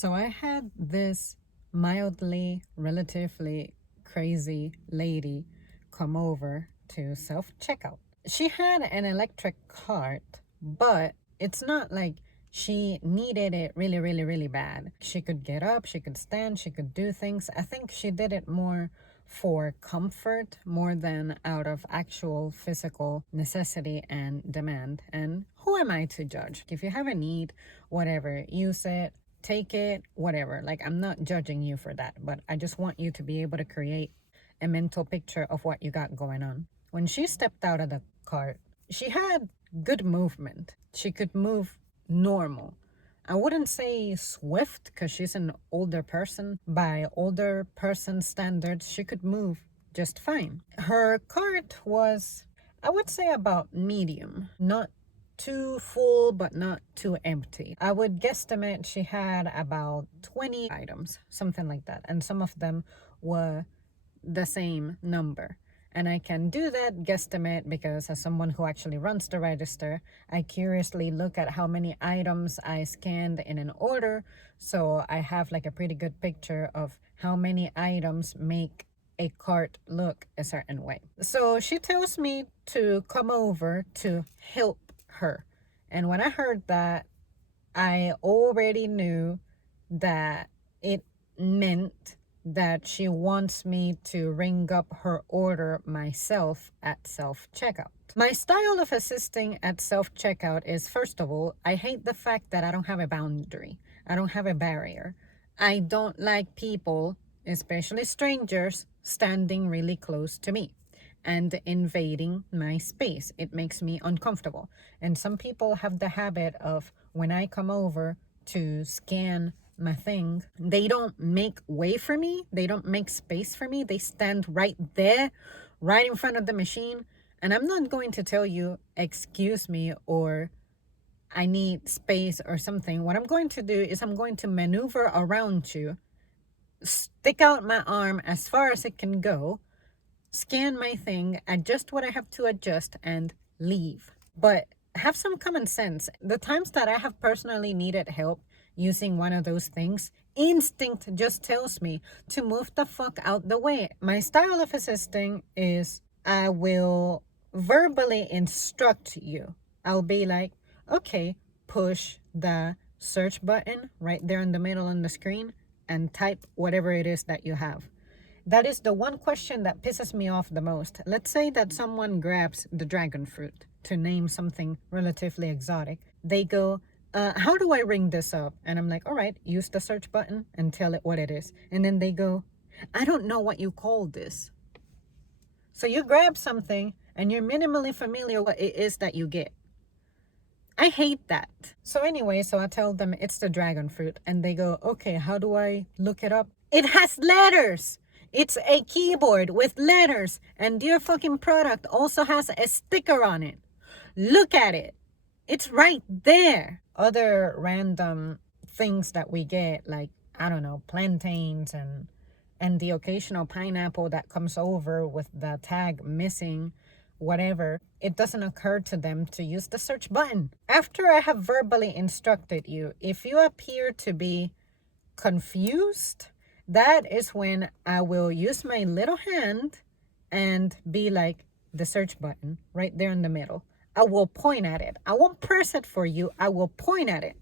So I had this mildly, relatively crazy lady come over to self checkout. She had an electric cart, but it's not like she needed it really, really, really bad. She could get up, she could stand, she could do things. I think she did it more for comfort more than out of actual physical necessity and demand. And who am I to judge? If you have a need, whatever, use it, take it, whatever. Like, I'm not judging you for that, but I just want you to be able to create a mental picture of what you got going on. When she stepped out of the cart, she had good movement. She could move normal. I wouldn't say swift because she's an older person. By older person standards, she could move just fine. Her cart was, I would say, about medium, not too full but not too empty. I would guesstimate she had about 20 items, something like that, and some of them were the same number. And I can do that guesstimate because as someone who actually runs the register, I curiously look at how many items I scanned in an order. So I have like a pretty good picture of how many items make a cart look a certain way. So she tells me to come over to help her. And when I heard that, I already knew that it meant that she wants me to ring up her order myself at self-checkout. My style of assisting at self-checkout is, first of all, I hate the fact that I don't have a boundary. I don't have a barrier. I don't like people, especially strangers, standing really close to me and invading my space. It makes me uncomfortable. And some people have the habit of, when I come over to scan my thing, they don't make way for me. They don't make space for me. They stand right there, right in front of the machine. And I'm not going to tell you, excuse me, or I need space or something. What I'm going to do is I'm going to maneuver around you, stick out my arm as far as it can go, scan my thing, adjust what I have to adjust, and leave. But have some common sense. The times that I have personally needed help using one of those things, instinct just tells me to move the fuck out the way. My style of assisting is I will verbally instruct you. I'll be like, okay, push the search button right there in the middle on the screen and type whatever it is that you have. That is the one question that pisses me off the most. Let's say that someone grabs the dragon fruit, to name something relatively exotic. They go, how do I ring this up? And I'm like, all right, use the search button and tell it what it is. And then they go, I don't know what you call this. So you grab something and you're minimally familiar what it is that you get. I hate that. So anyway, so I tell them it's the dragon fruit. And they go, okay, how do I look it up? It has letters. It's a keyboard with letters. And your fucking product also has a sticker on it. Look at it. It's right there. Other random things that we get, like, I don't know, plantains and the occasional pineapple that comes over with the tag missing, whatever, it doesn't occur to them to use the search button. After I have verbally instructed you, if you appear to be confused, that is when I will use my little hand and be like, the search button right there in the middle. I will point at it. I won't press it for you. I will point at it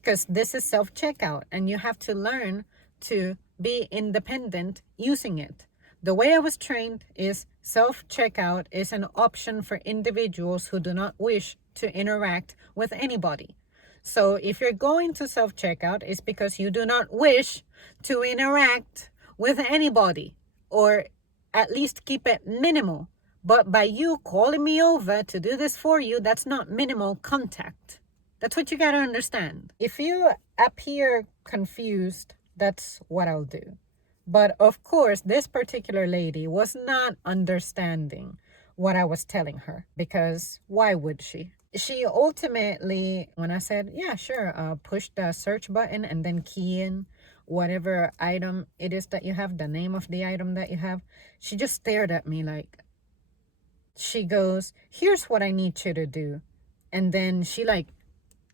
because this is self-checkout and you have to learn to be independent using it. The way I was trained is self-checkout is an option for individuals who do not wish to interact with anybody. So if you're going to self-checkout, it's because you do not wish to interact with anybody, or at least keep it minimal. But by you calling me over to do this for you, that's not minimal contact. That's what you got to understand. If you appear confused, that's what I'll do. But of course, this particular lady was not understanding what I was telling her, because why would she? She ultimately, when I said, yeah, sure, push the search button and then key in whatever item it is that you have, the name of the item that you have, she just stared at me like, she goes, here's what I need you to do. And then she like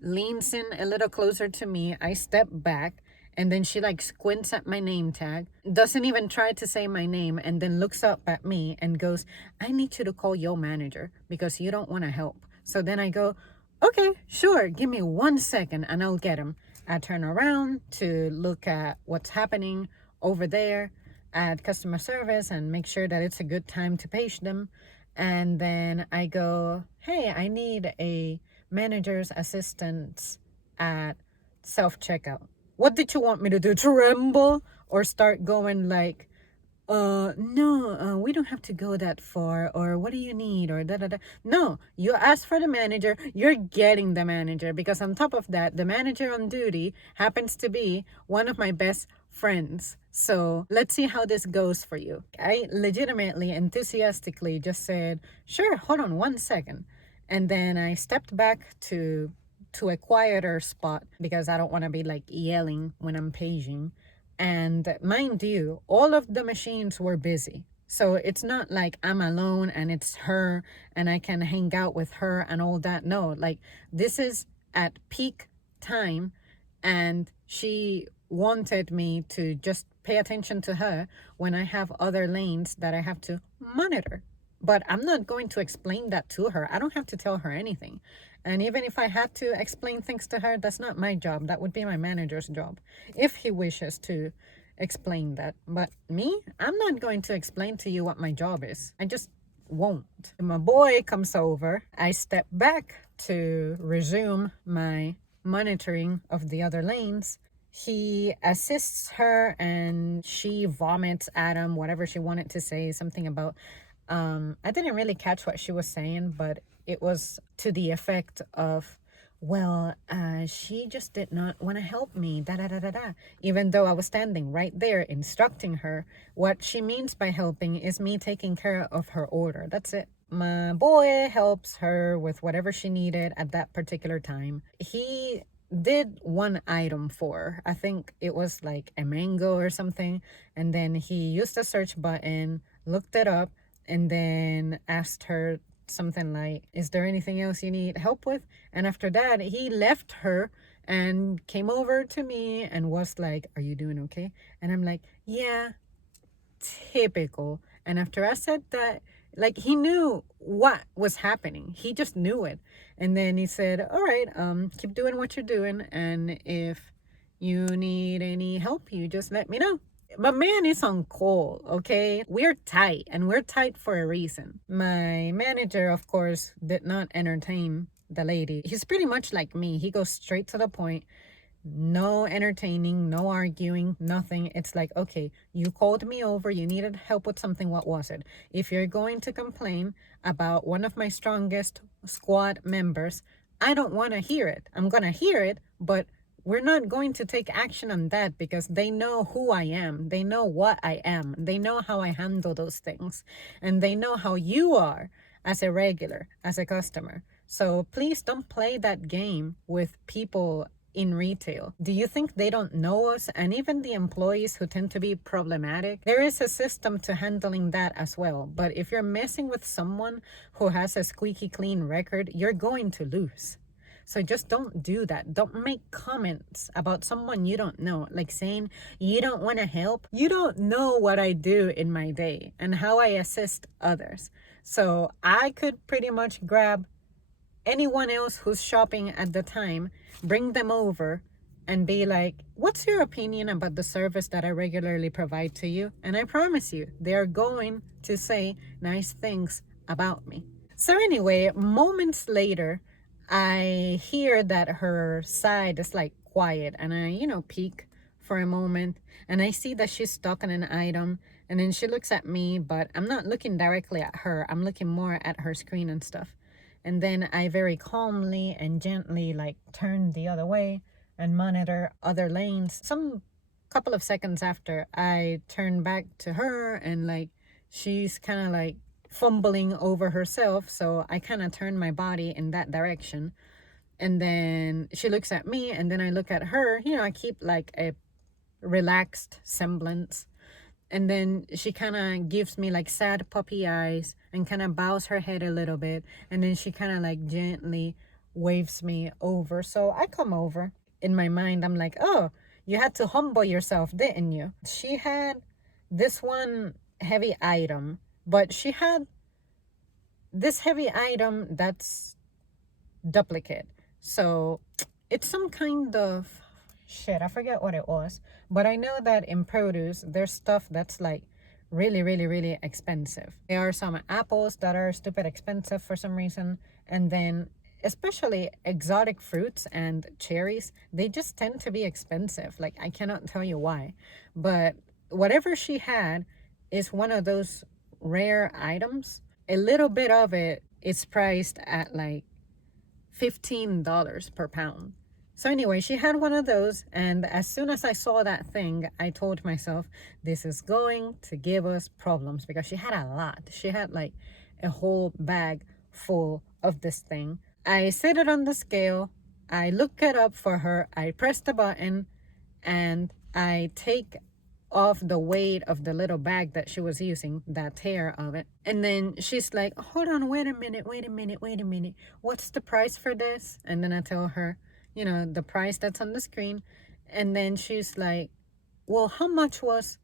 leans in a little closer to me. I step back And then she like squints at my name tag, doesn't even try to say my name, and then looks up at me and goes, I need you to call your manager because you don't want to help. So then I go, okay, sure, give me 1 second and I'll get him. I turn around to look at what's happening over there at customer service and make sure that it's a good time to page them. And then I go, hey, I need a manager's assistant at self checkout. What did you want me to do? Tremble or start going like, no, we don't have to go that far, or what do you need, or da da da. No, you ask for the manager, you're getting the manager, because on top of that, the manager on duty happens to be one of my best friends. So let's see how this goes for you. I legitimately, enthusiastically just said, sure, hold on 1 second. And then I stepped back to a quieter spot because I don't want to be like yelling when I'm paging. And mind you, all of the machines were busy. So it's not like I'm alone and it's her and I can hang out with her and all that. No, like this is at peak time, and she wanted me to just pay attention to her when I have other lanes that I have to monitor. But I'm not going to explain that to her. I don't have to tell her anything. And even if I had to explain things to her, that's not my job. That would be my manager's job if he wishes to explain that. But me, I'm not going to explain to you what my job is. I just won't. My boy comes over. I step back to resume my monitoring of the other lanes. He assists her and she vomits at him whatever she wanted to say, something about I didn't really catch what she was saying, but it was to the effect of, well, she just did not want to help me, da da da da da. Even though I was standing right there instructing her, what she means by helping is me taking care of her order. That's it. My boy helps her with whatever she needed at that particular time. He did one item for her. I think it was like a mango or something. And then he used the search button, looked it up, and then asked her something like, is there anything else you need help with? And after that, he left her and came over to me and was like, are you doing okay? And I'm like, yeah, typical. And after I said that, like, he knew what was happening. He just knew it. And then he said, all right, keep doing what you're doing, and if you need any help, you just let me know. But man is on call, okay? We're tight, and we're tight for a reason. My manager, of course, did not entertain the lady. He's pretty much like me. He goes straight to the point. No entertaining, no arguing, nothing. It's like, okay, you called me over, you needed help with something, what was it? If you're going to complain about one of my strongest squad members, I don't want to hear it. I'm going to hear it, but we're not going to take action on that because they know who I am. They know what I am. They know how I handle those things. And they know how you are as a regular, as a customer. So please don't play that game with people in retail. Do you think they don't know us? And even the employees who tend to be problematic, there is a system to handling that as well. But if you're messing with someone who has a squeaky clean record, you're going to lose. So just don't do that. Don't make comments about someone you don't know, like saying you don't want to help. You don't know what I do in my day and how I assist others. So I could pretty much grab anyone else who's shopping at the time, bring them over and be like, what's your opinion about the service that I regularly provide to you? And I promise you, they're going to say nice things about me. So anyway, moments later, I hear that her side is like quiet, and I, peek for a moment, and I see that she's stuck on an item, and then she looks at me, but I'm not looking directly at her. I'm looking more at her screen and stuff. And then I very calmly and gently like turn the other way and monitor other lanes. Some couple of seconds after, I turn back to her and like she's kind of like fumbling over herself. So I kind of turn my body in that direction. And then she looks at me and then I look at her. I keep like a relaxed semblance. And then she kind of gives me like sad puppy eyes and kind of bows her head a little bit. And then she kind of like gently waves me over. So I come over. In my mind, I'm like, oh, You had to humble yourself, didn't you? She had this one heavy item, but she had this heavy item that's duplicate. So it's some kind of shit. I forget what it was. But I know that in produce, there's stuff that's like really, really, really expensive. There are some apples that are stupid expensive for some reason. And then, especially exotic fruits and cherries, they just tend to be expensive. Like, I cannot tell you why. But whatever she had is one of those rare items. A little bit of it is priced at like $15 per pound. So anyway, she had one of those, and as soon as I saw that thing, I told myself, this is going to give us problems, because she had a lot. She had like a whole bag full of this thing. I set it on the scale, I look it up for her, I press the button, and I take off the weight of the little bag that she was using, that tear of it. And then she's like, hold on, wait a minute. What's the price for this? And then I tell her, you know, the price that's on the screen. And then she's like, well, how much was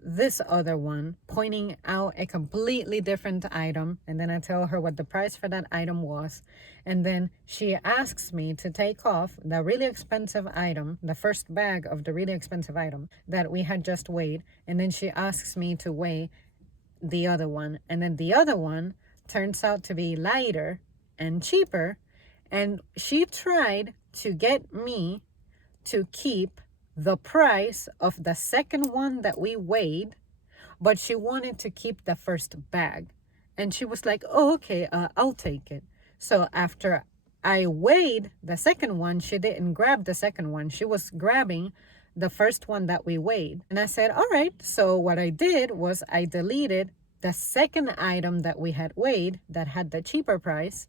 this other one, pointing out a completely different item. And then I tell her what the price for that item was. And then she asks me to take off the really expensive item, the first bag of the really expensive item that we had just weighed. And then she asks me to weigh the other one. And then the other one turns out to be lighter and cheaper. And she tried to get me to keep the price of the second one that we weighed, but she wanted to keep the first bag. And she was like, oh, okay, I'll take it. So after I weighed the second one, she didn't grab the second one. She was grabbing the first one that we weighed. And I said, all right. So what I did was I deleted the second item that we had weighed that had the cheaper price.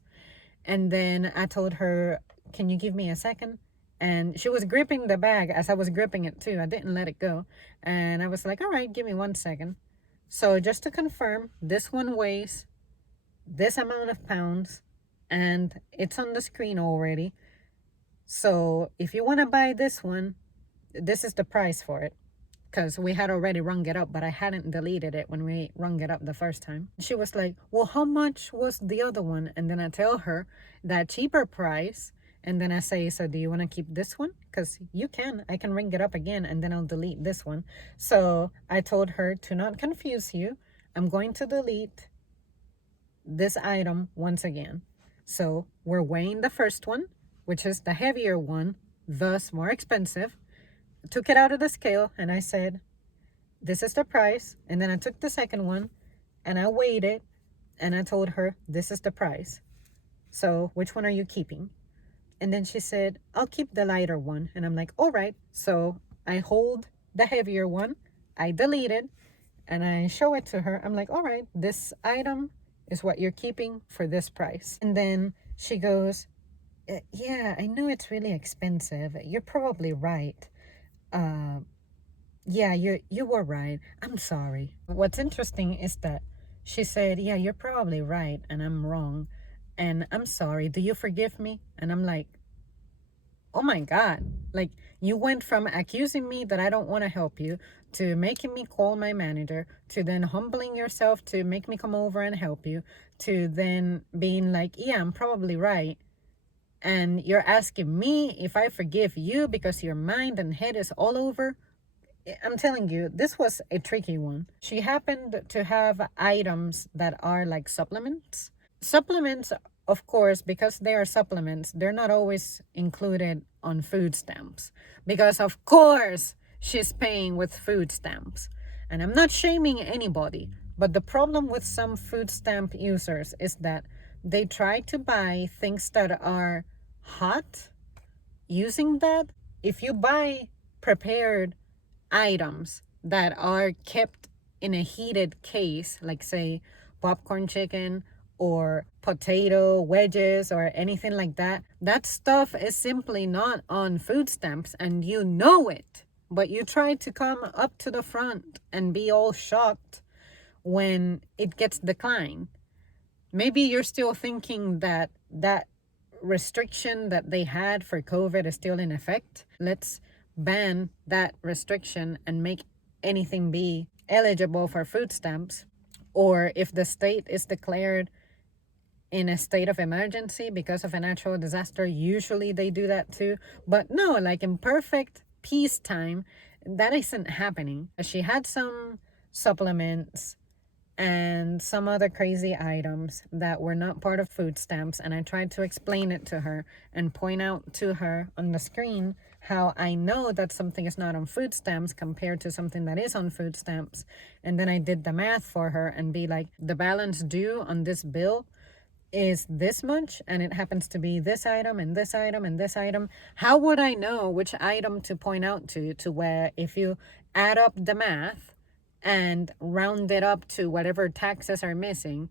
And then I told her, can you give me a second? And she was gripping the bag as I was gripping it too. I didn't let it go. And I was like, all right, give me 1 second. So just to confirm, this one weighs this amount of pounds, and it's on the screen already. So if you want to buy this one, this is the price for it. Because we had already rung it up, but I hadn't deleted it when we rung it up the first time. She was like, well, how much was the other one? And then I tell her that cheaper price. And then I say, so do you want to keep this one? Because you can. I can ring it up again, and then I'll delete this one. So I told her, to not confuse you, I'm going to delete this item once again. So we're weighing the first one, which is the heavier one, thus more expensive. Took it out of the scale, and I said, this is the price. And then I took the second one and I weighed it, and I told her, this is the price. So which one are you keeping? And then she said, I'll keep the lighter one. And I'm like, all right. So I hold the heavier one, I delete it, and I show it to her. I'm like, all right, this item is what you're keeping for this price. And then she goes, yeah, I know it's really expensive. You're probably right. Yeah, you were right. I'm sorry. What's interesting is that she said, yeah, you're probably right, and I'm wrong, and I'm sorry. Do you forgive me? And I'm like, oh my God. Like, you went from accusing me that I don't want to help you, to making me call my manager, to then humbling yourself to make me come over and help you, to then being like, yeah, I'm probably right. And you're asking me if I forgive you because your mind and head is all over. I'm telling you, this was a tricky one. She happened to have items that are like supplements. Supplements, of course, because they are supplements, they're not always included on food stamps. Because, of course, she's paying with food stamps. And I'm not shaming anybody, but the problem with some food stamp users is that they try to buy things that are hot using that. If you buy prepared items that are kept in a heated case, like say popcorn chicken or potato wedges or anything like that, that stuff is simply not on food stamps, and you know it, but you try to come up to the front and be all shocked when it gets declined. Maybe you're still thinking that that restriction that they had for COVID is still in effect. Let's ban that restriction and make anything be eligible for food stamps, or if the state is declared in a state of emergency because of a natural disaster, usually they do that too. But no, like in perfect peacetime, that isn't happening. She had some supplements and some other crazy items that were not part of food stamps, and I tried to explain it to her and point out to her on the screen how I know that something is not on food stamps compared to something that is on food stamps. And then I did the math for her and be like, the balance due on this bill is this much, and it happens to be this item and this item and this item. How would I know which item to point out to where if you add up the math and round it up to whatever taxes are missing,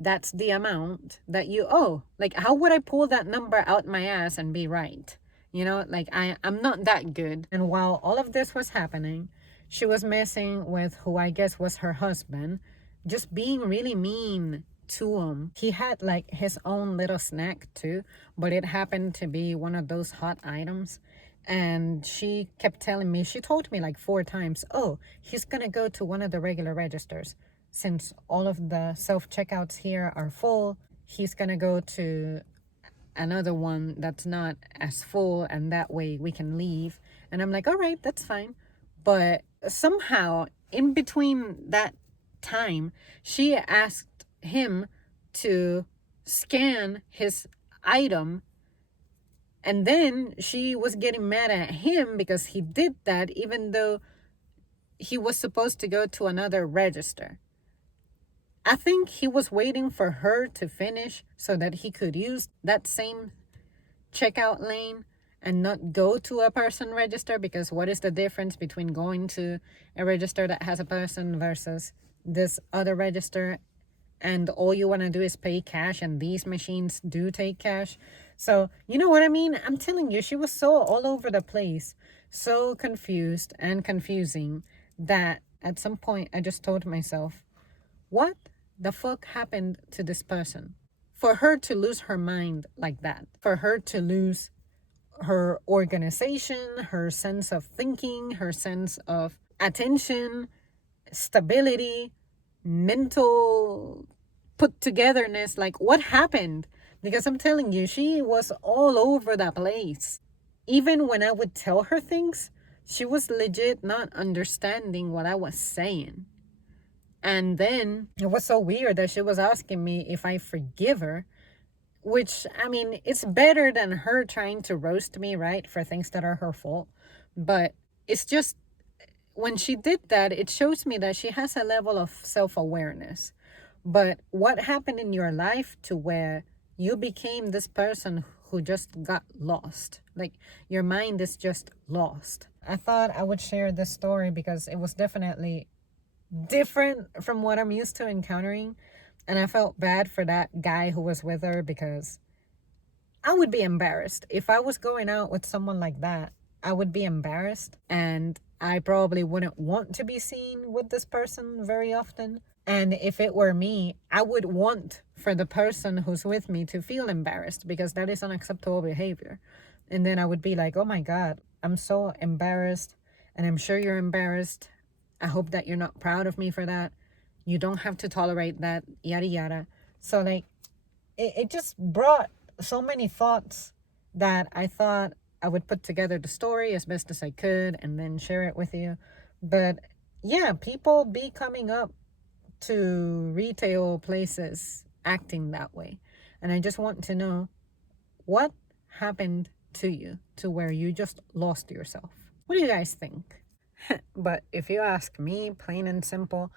that's the amount that you owe? Like, how would I pull that number out my ass and be right? Like, I'm not that good. And while all of this was happening, she was messing with who I guess was her husband, just being really mean to him. He had like his own little snack too, but it happened to be one of those hot items. And she kept telling me, she told me like 4 times, oh, he's gonna go to one of the regular registers. Since all of the self-checkouts here are full, he's gonna go to another one that's not as full, and that way we can leave. And I'm like, all right, that's fine. But somehow in between that time, she asked him to scan his item, and then she was getting mad at him because he did that even though he was supposed to go to another register. I think he was waiting for her to finish so that he could use that same checkout lane and not go to a person register, because what is the difference between going to a register that has a person versus this other register, and all you want to do is pay cash, and these machines do take cash? So you know what I mean? I'm telling you, she was so all over the place, so confused and confusing, that at some point I just told myself, what the fuck happened to this person for her to lose her mind like that, for her to lose her organization, her sense of thinking, her sense of attention, stability, mental put togetherness? Like, what happened? Because I'm telling you, she was all over the place. Even when I would tell her things, she was legit not understanding what I was saying. And then it was so weird that she was asking me if I forgive her, which, I mean, it's better than her trying to roast me, right, for things that are her fault. But it's just, when she did that, it shows me that she has a level of self-awareness. But what happened in your life to where you became this person who just got lost? Like, your mind is just lost. I thought I would share this story because it was definitely different from what I'm used to encountering. And I felt bad for that guy who was with her, because I would be embarrassed. If I was going out with someone like that, I would be embarrassed. And I probably wouldn't want to be seen with this person very often. And if it were me, I would want for the person who's with me to feel embarrassed, because that is unacceptable behavior. And then I would be like, oh my God, I'm so embarrassed. And I'm sure you're embarrassed. I hope that you're not proud of me for that. You don't have to tolerate that, yada, yada. So, like, it just brought so many thoughts that I thought I would put together the story as best as I could and then share it with you. But yeah, people be coming up to retail places acting that way. And I just want to know, what happened to you to where you just lost yourself? What do you guys think? But if you ask me, plain and simple,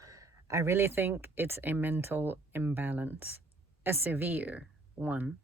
I really think it's a mental imbalance, a severe one.